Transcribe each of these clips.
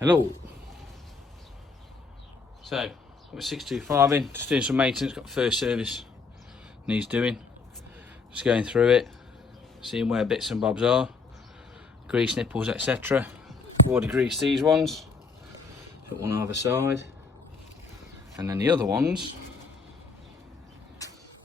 Hello. So, got 625 in, just doing some maintenance, got the first service needs doing. Just going through it, seeing where bits and bobs are, grease nipples, etc. I've already greased these ones, put one either side, and then the other ones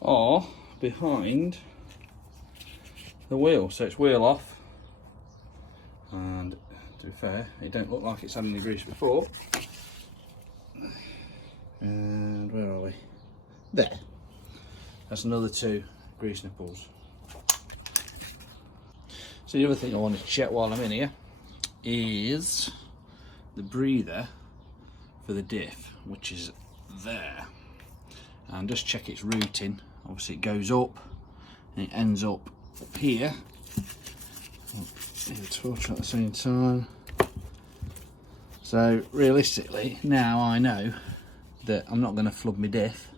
are behind the wheel, so it's wheel off. And to be fair, it don't look like it's had any grease before. And where are we? There. That's another 2 grease nipples. So the other thing I wanted to check while I'm in here is the breather for the diff, which is there. And just check its routing. Obviously it goes up and it ends up here. Torch at the same time. So realistically, now I know that I'm not going to flood my diff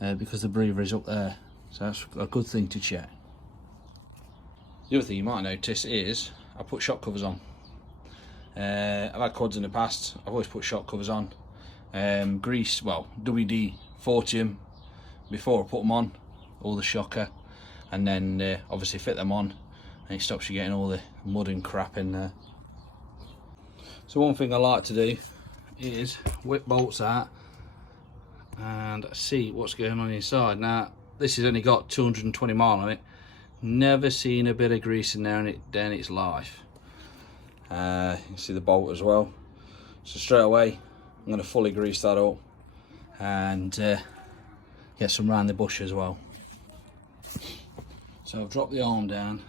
because the breather is up there. So that's a good thing to check. The other thing you might notice is I put shock covers on. I've had quads in the past. I've always put shock covers on. Grease, well, WD-40 them before I put them on, all the shocker, and then obviously fit them on, and it stops you getting all the mud and crap in there. So one thing I like to do is whip bolts out and see what's going on inside. Now this has only got 220 mile on it. Never seen a bit of grease in there in its life. You can see the bolt as well. So straight away I'm going to fully grease that up and get some round the bush as well. So I've dropped the arm down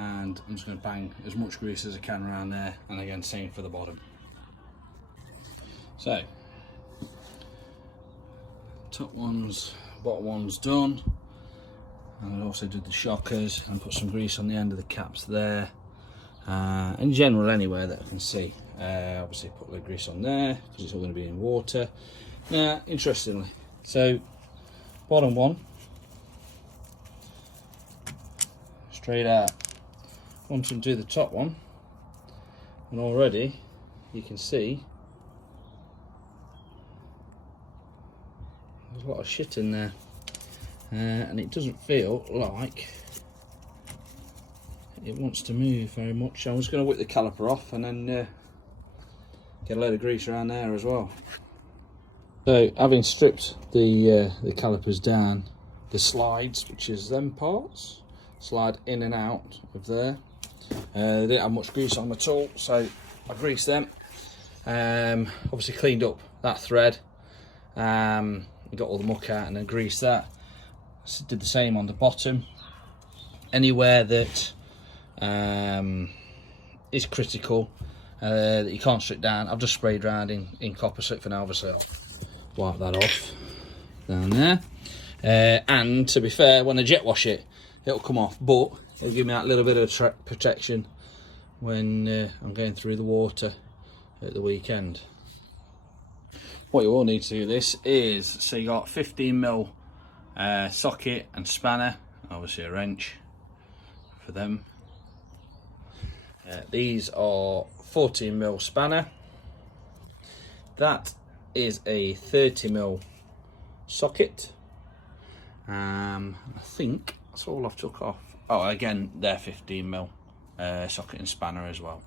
and I'm just going to bang as much grease as I can around there, and again same for the bottom. So top one's, bottom one's done, and I also did the shockers and put some grease on the end of the caps there, in general anywhere that I can see. Obviously put the grease on there because it's all going to be in water. Now interestingly, so bottom one straight out, once and do the top one, and already you can see there's a lot of shit in there, and it doesn't feel like it wants to move very much. I'm just going to whip the caliper off and then get a load of grease around there as well. So having stripped the calipers down, the slides, which is them parts, slide in and out of there. They didn't have much grease on them at all, so I greased them. Obviously cleaned up that thread, got all the muck out and then greased that. Did the same on the bottom. Anywhere that is critical that you can't strip down, I've just sprayed around in copper slip for now. Obviously I'll wipe that off down there. And to be fair, when I jet wash it, it'll come off, but it'll give me that little bit of protection when I'm going through the water at the weekend. What you will need to do this is, so you got 15mm socket and spanner, obviously a wrench for them. These are 14mm spanner. That is a 30mm socket. I think that's all I've took off. Oh, again, they're 15mm socket and spanner as well.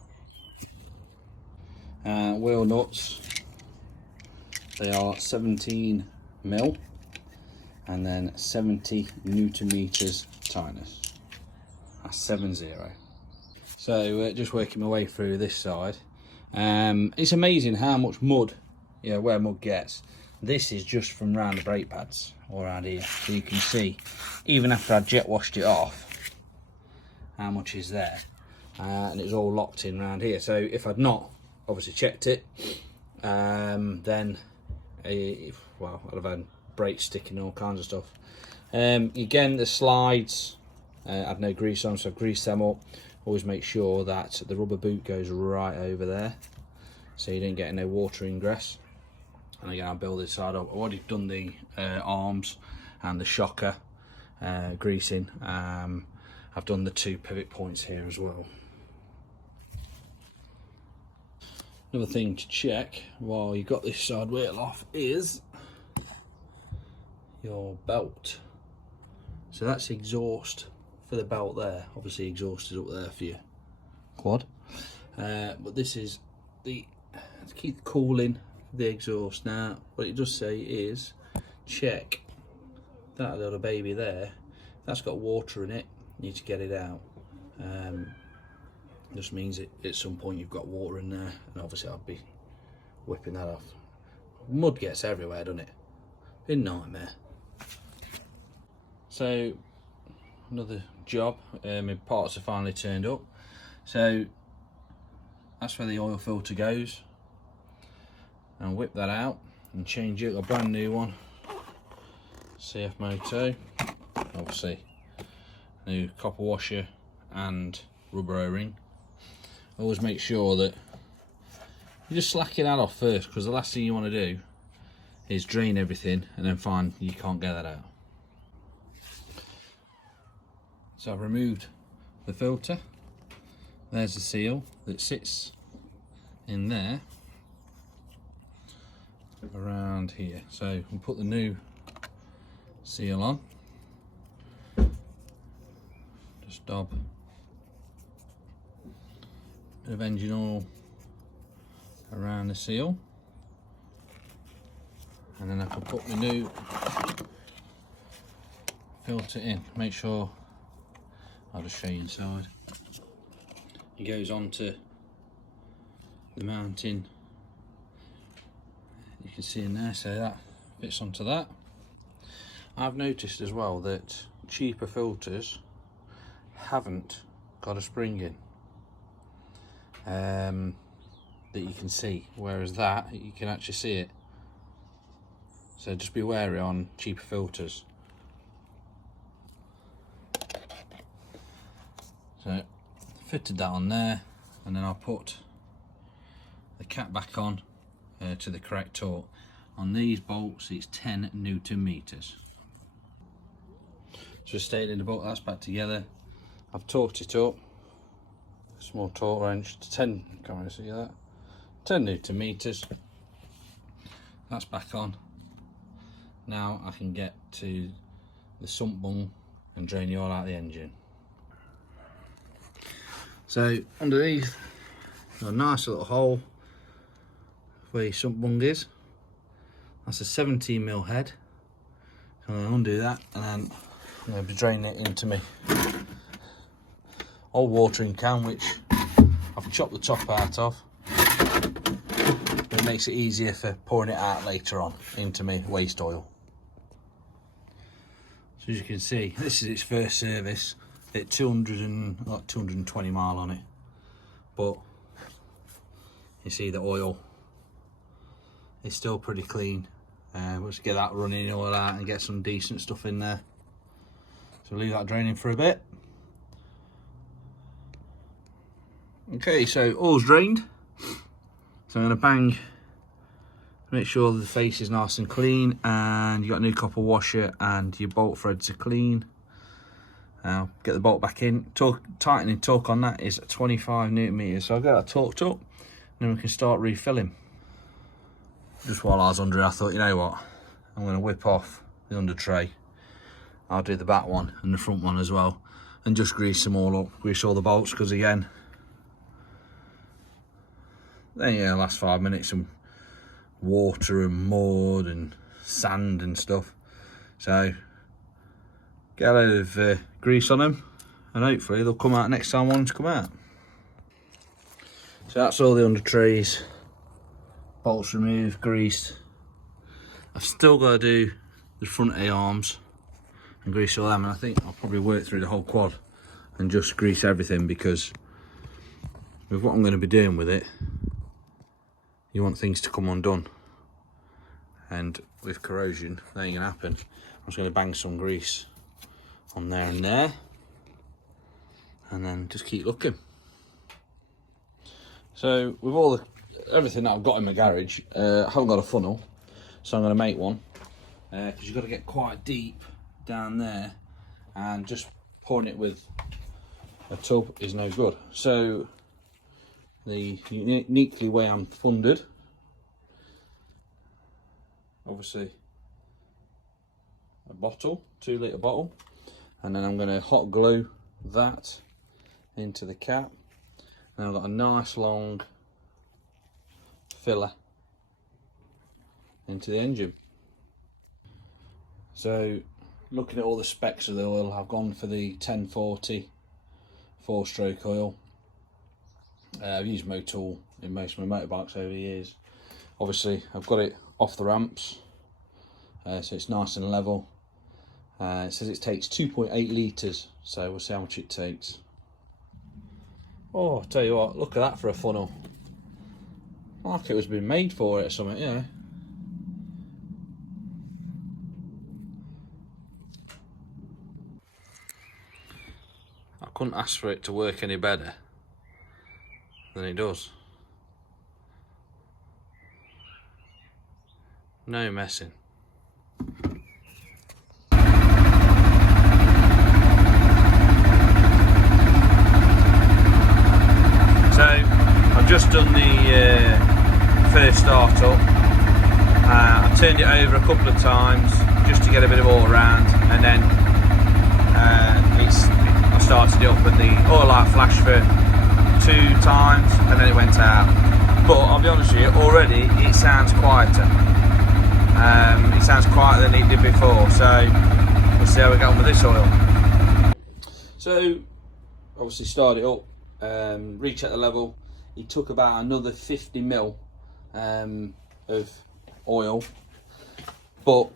Wheel nuts, they are 17mm and then 70 Newton meters tightness. That's 70. So just working my way through this side. It's amazing how much mud, where mud gets. This is just from round the brake pads or around here, so you can see even after I jet washed it off how much is there, and it's all locked in around here. So if I'd not obviously checked it, then well, I'd have had brakes sticking and all kinds of stuff. Again, the slides I've no grease on, so I've greased them up. Always make sure that the rubber boot goes right over there so you don't get no water ingress. And again, I'll build this side up. I've already done the arms and the shocker greasing. I've done the 2 pivot points here as well. Another thing to check while you've got this side wheel off is your belt. So that's exhaust for the belt there. Obviously exhaust is up there for your quad. But this is to keep the cooling the exhaust. Now what it does say is check that little baby there. That's got water in it. You need to get it out. Just means at some point you've got water in there, and obviously I'd be whipping that off. Mud gets everywhere, doesn't it? A nightmare. So another job. My parts are finally turned up. So that's where the oil filter goes. And whip that out and change it. A brand new one. CFmoto. Obviously, new copper washer and rubber O-ring. Always make sure that you just slacken that off first, because the last thing you want to do is drain everything and then find you can't get that out. So I've removed the filter. There's the seal that sits in there around here. So we'll put the new seal on. Just dab a bit of engine oil around the seal, and then I can put the new filter in. Make sure, I'll just show you inside. It goes onto the mounting, you can see in there, so that fits onto that. I've noticed as well that cheaper filters haven't got a spring in that you can see, whereas that you can actually see it. So just be wary on cheaper filters. So fitted that on there, and then I'll put the cap back on to the correct torque. On these bolts it's 10 Newton meters. So stayed in the bolt, that's back together. I've torqued it up, small torque wrench to 10, can't really see that, 10 Newton meters. That's back on. Now I can get to the sump bung and drain the oil out of the engine. So underneath, a nice little hole where your sump bung is. That's a 17mm head. So I'm going to undo that, and then I'm going to be draining it into my old watering can, which I've chopped the top out of. But it makes it easier for pouring it out later on into my waste oil. So as you can see, this is its first service at 220 mile on it. But you see the oil is still pretty clean. We'll just get that running oil out and get some decent stuff in there. So leave that draining for a bit. Okay, so oil's drained. So I'm going to bang, make sure the face is nice and clean, and you've got a new copper washer and your bolt threads are clean. Now get the bolt back in. Tightening torque on that is 25 Newton meters. So I'll get that torqued up, and then we can start refilling. Just while I was under it, I thought, you know what, I'm going to whip off the under tray. I'll do the back one and the front one as well, and just grease them all up, grease all the bolts, because again, then yeah, last 5 minutes and water and mud and sand and stuff. So get a load of grease on them, and hopefully they'll come out next time I want them to come out. So that's all the under trays, bolts removed, greased. I've still got to do the front A-arms and grease all them, and I think I'll probably work through the whole quad and just grease everything, because with what I'm going to be doing with it, you want things to come undone, and with corrosion that ain't going to happen. I'm just going to bang some grease on there and there, and then just keep looking. So with everything that I've got in my garage, I haven't got a funnel, so I'm going to make one, because you've got to get quite deep down there, and just pouring it with a tub is no good. So the uniquely way I'm funded. Obviously a bottle, 2 litre bottle, and then I'm going to hot glue that into the cap. Now I've got a nice long filler into the engine. So looking at all the specs of the oil, I've gone for the 1040 4-stroke oil. I've used Moto in most of my motorbikes over the years. Obviously I've got it off the ramps, so it's nice and level. It says it takes 2.8 litres, so we'll see how much it takes. Oh, I'll tell you what, look at that for a funnel. Like it was being made for it or something, yeah. I couldn't ask for it to work any better than it does. No messing. So I've just done the first start up. I turned it over a couple of times just to get a bit of all around, and then I started it up and the oil light flashed for 2 times and then it went out. But I'll be honest with you, already it sounds quieter. It sounds quieter than it did before, so we'll see how we get on with this oil. So obviously start it up, recheck the level. It took about another 50 mil of oil, but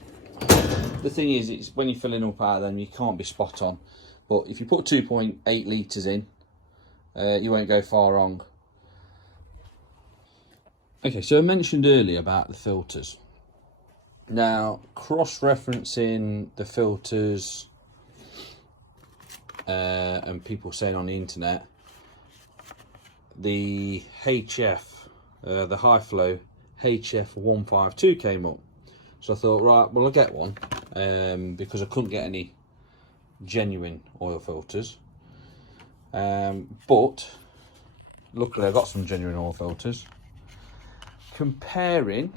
the thing is, it's when you're filling up out of them, you can't be spot on. But if you put 2.8 litres in, you won't go far wrong. Okay, so I mentioned earlier about the filters. Now, cross-referencing the filters and people saying on the internet, the HF, the high flow HF 152 came up. So I thought, right, well, I'll get one because I couldn't get any genuine oil filters. But luckily I got some genuine oil filters. Comparing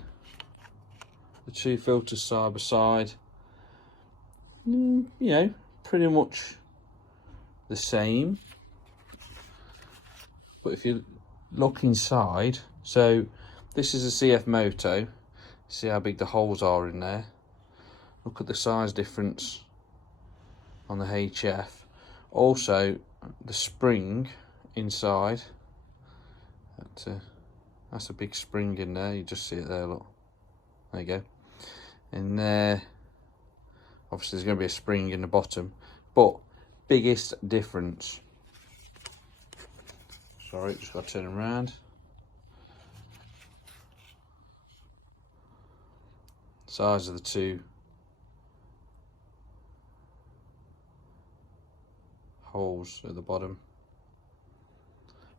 the 2 filters side by side, you know, pretty much the same. But if you look inside, so this is a CFmoto. See how big the holes are in there. Look at the size difference on the HF. Also, the spring inside. That's a big spring in there. You just see it there. Look, there you go. And there, obviously, there's going to be a spring in the bottom. But biggest difference. Sorry, just got to turn around. Size of the 2 holes at the bottom.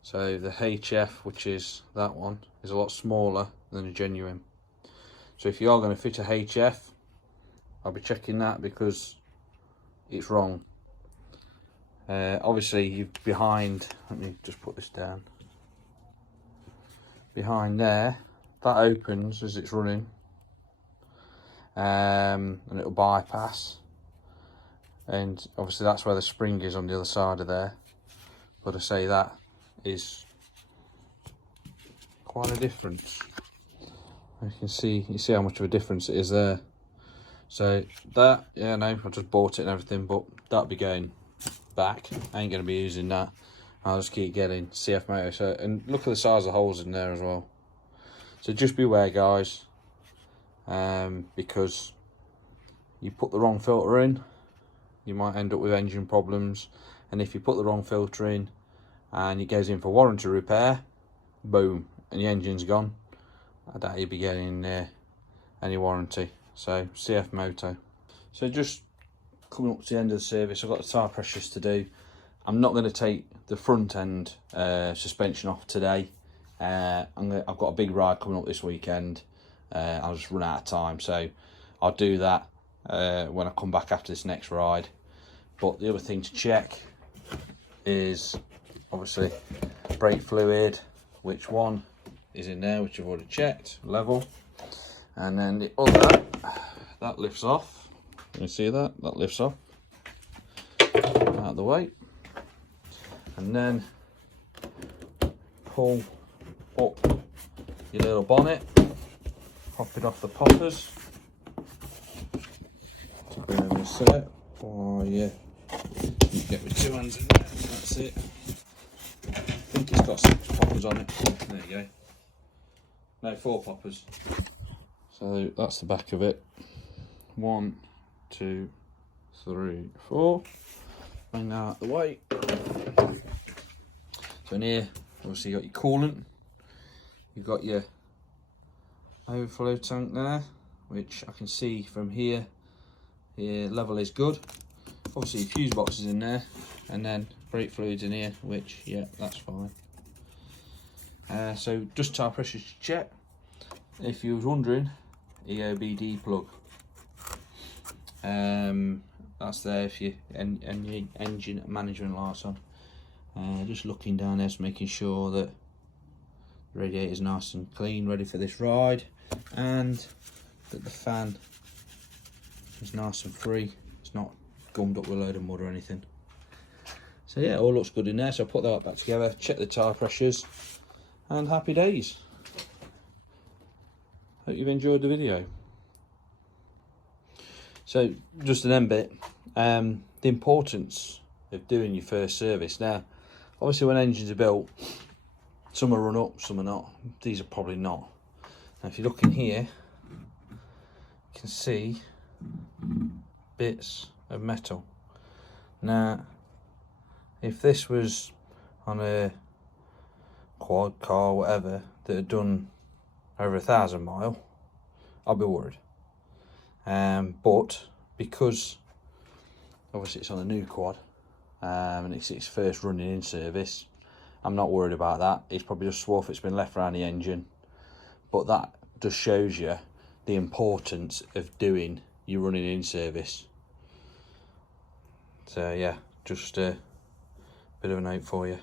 So the HF, which is that one, is a lot smaller than a genuine. So if you are going to fit a HF, I'll be checking that because it's wrong. Obviously you've behind, let me just put this down. Behind there, that opens as it's running. And it'll bypass, and obviously that's where the spring is on the other side of there. But I say that is quite a difference. You see how much of a difference it is there. So that, yeah, no, I just bought it and everything, but that'll be going back. I ain't going to be using that. I'll just keep getting CFmoto. So, and look at the size of the holes in there as well. So just beware, guys. Because you put the wrong filter in, you might end up with engine problems. And if you put the wrong filter in and it goes in for warranty repair, boom, and your engine's gone, I doubt you'll be getting any warranty. So CFmoto. So just coming up to the end of the service, I've got the tyre pressures to do. I'm not going to take the front end suspension off today. I've got a big ride coming up this weekend. I'll just run out of time, so I'll do that when I come back after this next ride. But the other thing to check is obviously brake fluid, which one is in there, which I've already checked, level. And then the other, that lifts off. You see that? That lifts off out of the way. And then pull up your little bonnet, pop it off the poppers to bring them insert. Oh yeah, you get with 2 hands in there, that's it. I think it's got 6 poppers on it. There you go. No, 4 poppers. So that's the back of it. 1, 2, 3, 4. Bring that out of the way. So in here, obviously you got your coolant. You've got your overflow tank there, which I can see from here. Your level is good. Obviously your fuse box is in there, and then brake fluids in here, which yeah, that's fine. So just tire pressure to check. If you was wondering, EOBD plug. That's there if you engine management lights on. Just looking down there, just making sure that the radiator is nice and clean, ready for this ride, and that the fan is nice and free. It's not gummed up with a load of mud or anything. So yeah, all looks good in there. So I'll put that back together, check the tyre pressures, and happy days. Hope you've enjoyed the video. So just an end bit, the importance of doing your first service. Now, obviously when engines are built, some are run up, some are not. These are probably not. Now if you look in here, you can see bits of metal. Now, if this was on a quad car, whatever, that had done over 1,000 miles, I'd be worried. But because obviously it's on a new quad, and it's its first running in service, I'm not worried about that. It's probably just swarf that's been left around the engine. But that just shows you the importance of doing your running in service. So yeah, just a bit of a note for you.